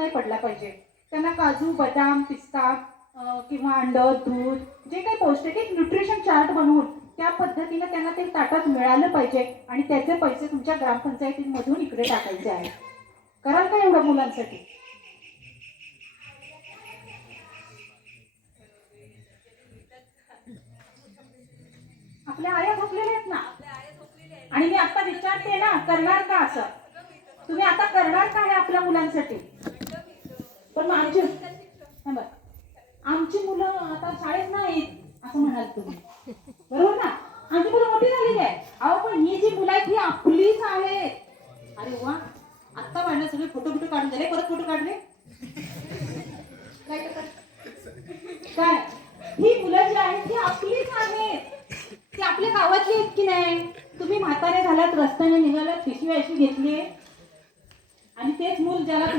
नाही पडला पाहिजे. त्यांना काजू, बदाम, पिस्ता किंवा अंड, दूध, जे काही पौष्टिक एक न्यूट्रिशन चार्ट बनवून त्या पद्धतीने त्यांना ते ताटात मिळालं पाहिजे आणि त्याचे पैसे तुमच्या ग्रामपंचायतीमधून इकडे टाकायचे आहेत. कराल का एवढं मुलांसाठी? आपल्या आया झोपलेल्या आहेत ना, आणि मी आता विचारते ना, करणार का असं? तुम्ही आता करणार का हे आपल्या मुलांसाठी? पण मग आमची मुलं आता शाळेत नाहीत असं म्हणाल तुम्ही, बरोबर ना? आमची मुलं मोठी झालेली आहे. अहो पण ही जी मुलं आहेत ही आपलीच आहेत. अरे वा, आत्ता वाढलं सगळे फोटो फोटो काढून झाले, परत फोटो काढले काय? ही मुलं जी आहेत ती आपलीच आहेत, ती आपल्या गावातली आहेत की नाही? तुम्ही म्हातारे झालात, रस्त्याने निघालात, पिशवी अशी घेतली आणि तेच मूल ज्याला